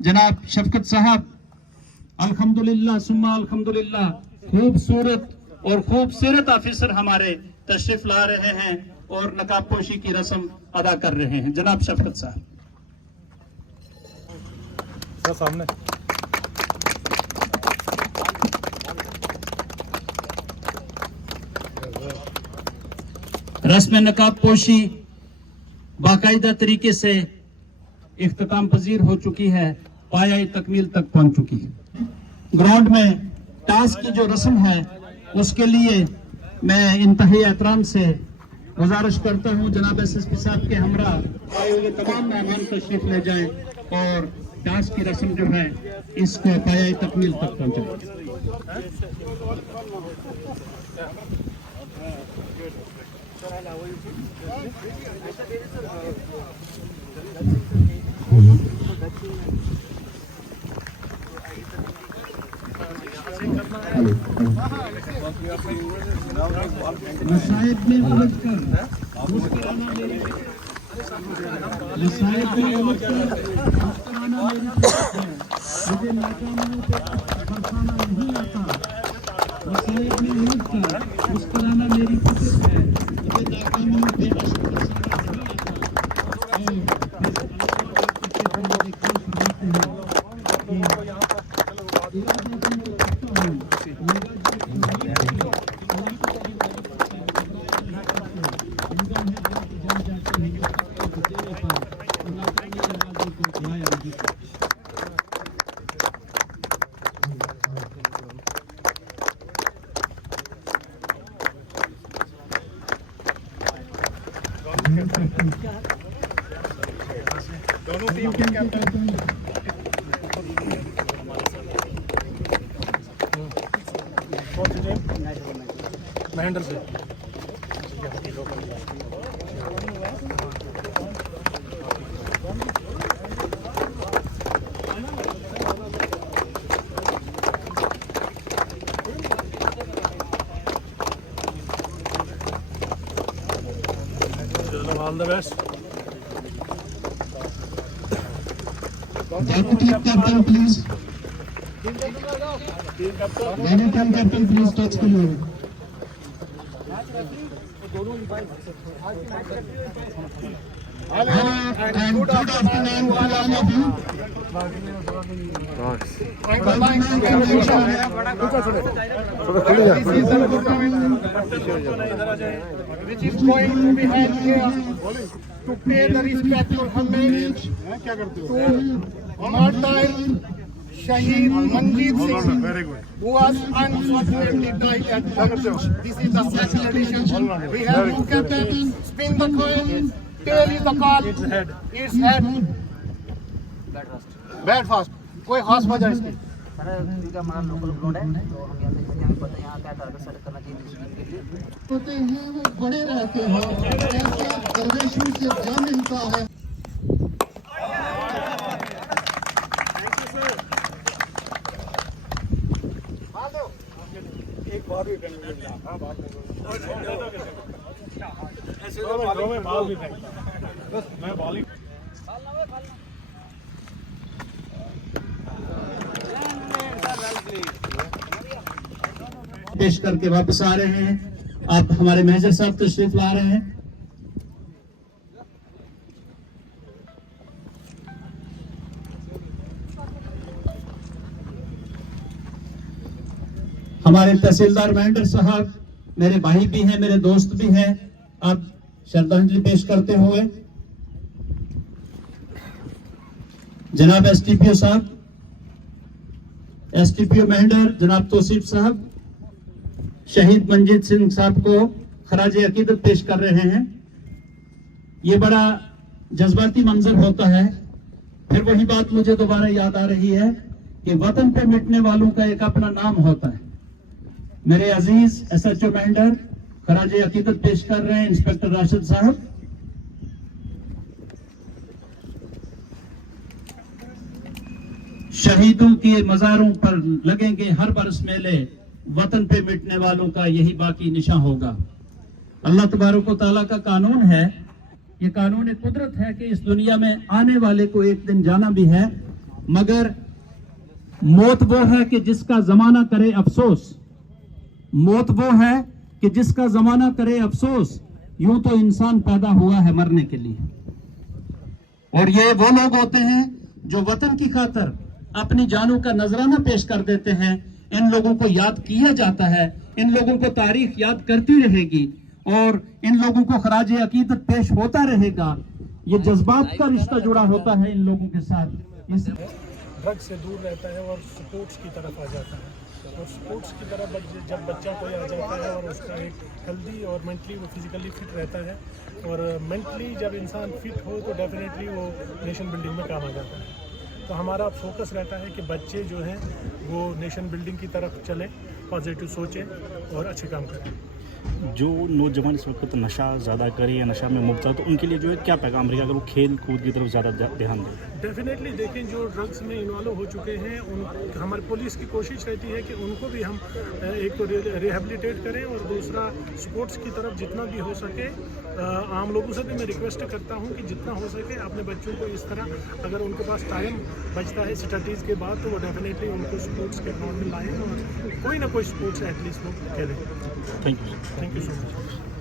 जनाब शफकत साहब अल्हम्दुलिल्लाह सुम्मा अल्हम्दुलिल्लाह खूबसूरत और खूबसूरत ऑफिसर हमारे तशरीफ ला रहे हैं और नकाब पोशी की रस्म अदा कर रहे हैं। जनाब शफकत साहब सामने रस्म नकाब पोशी बाकायदा तरीके से इख्तिताम पजीर हो चुकी है, पाया तकमील तक पहुंच चुकी है। ग्राउंड में टास्क की जो रस्म है उसके लिए मैं इंतहाई एहतराम से गुजारिश करता हूं जनाब एसएसपी साहब के हमरा आए हुए तमाम मेहमान तशरीफ ले जाएं और टास्क की रस्म जो है इसको पाया तकमील तक पहुंचाएं। मसाइब में उलझ कर मुस्कुराना मेरी मसाइब में उलझ कर मुस्कुराना मेरी खुशी है, मुझे नाकामियों पे फरसाना नहीं आता। मसाइब में उलझ कर मुस्कुराना मेरी खुशी है, मुझे नाकामियों पे अश्क बरसाना नहीं दोनों टीम के कैप्टन महेंद्र से all the best. Deputy captain, please. Any team captain, please touch the ball. Hello and good afternoon to all of you. Which is going to be held here to pay the respect or homage to martyr Shaheed Manjeet Singh, who was unfortunately died at Bangladesh. This is the second edition. We have new captain. Spin the coin. Tail is the call. It's head. Bad fast. कोई खास वजह इसकी? Sir इनका हमारा local ground है तो हम यहाँ से हमें पता है यहाँ क्या टारगेट सेट करना चाहिए डिसीजन के लिए। होते हैं वो बड़े रहते हैं, ऐसा दरवेशों से जा मिलता है। एक बार भी बाल भी फेंकता बस मैं बॉलिंग पेश करके वापस आ रहे हैं। आप हमारे मैनेजर साहब तशरीफ ला रहे हैं। हमारे तहसीलदार महेंद्र साहब मेरे भाई भी हैं, मेरे दोस्त भी हैं। आप श्रद्धांजलि पेश करते हुए जनाब एसटीपीओ साहब, एसटीपीओ महेंद्र जनाब तौसीफ साहब शहीद मंजीत सिंह साहब को खराज अकीदत पेश कर रहे हैं। ये बड़ा जज्बाती मंजर होता है। फिर वही बात मुझे दोबारा याद आ रही है कि वतन पे मिटने वालों का एक अपना नाम होता है। मेरे अजीज एसएचओ महेंद्र खराज अकीदत पेश कर रहे हैं इंस्पेक्टर राशिद साहब। शहीदों के मज़ारों पर लगेंगे हर बरस मेले, वतन पे मिटने वालों का यही बाकी निशान होगा। अल्लाह तबारक व तआला का कानून है, ये कानून कुदरत है कि इस दुनिया में आने वाले को एक दिन जाना भी है। मगर मौत वो है कि जिसका जमाना करे अफसोस, मौत वो है कि जिसका जमाना करे अफसोस। यूं तो इंसान पैदा हुआ है मरने के लिए, और ये वो लोग होते हैं जो वतन की खातिर अपनी जानों का नजराना पेश कर देते हैं। इन लोगों को याद किया जाता है, इन लोगों को तारीख याद करती रहेगी और इन लोगों को खराज अकीदत पेश होता रहेगा। ये जज्बात का रिश्ता जुड़ा होता है इन लोगों के साथ। इस ड्रग से दूर रहता है और स्पोर्ट्स की तरफ आ जाता है। और स्पोर्ट्स की तरफ जब बच्चा कोई आ जाता है और उसका एक हेल्दी और मेंटली वो फिजिकली फिट रहता है, और मेंटली जब इंसान फिट हो तो डेफिनेटली वो नेशन बिल्डिंग में काम आ जाता है। तो हमारा फोकस रहता है कि बच्चे जो हैं वो नेशन बिल्डिंग की तरफ चलें, पॉजिटिव सोचें और अच्छे काम करें। जो नौजवान इस वक्त नशा ज़्यादा करे या नशा में मुब्तला, तो उनके लिए जो है क्या पैगाम रहेगा अगर वो खेल कूद की तरफ ज़्यादा ध्यान दें? डेफिनेटली देखें, जो ड्रग्स में इन्वॉल्व हो चुके हैं हमारी पुलिस की कोशिश रहती है कि उनको भी हम एक तो रिहेबिलिटेट करें, और दूसरा स्पोर्ट्स की तरफ जितना भी हो सके। आम लोगों से भी मैं रिक्वेस्ट करता हूं कि जितना हो सके अपने बच्चों को इस तरह, अगर उनके पास टाइम बचता है स्टडीज़ के बाद, तो वो डेफिनेटली उनको स्पोर्ट्स के ग्राउंड में लाएँ और कोई ना कोई स्पोर्ट्स एटलीस्ट वो खेलें। Thank you. Thank you so much.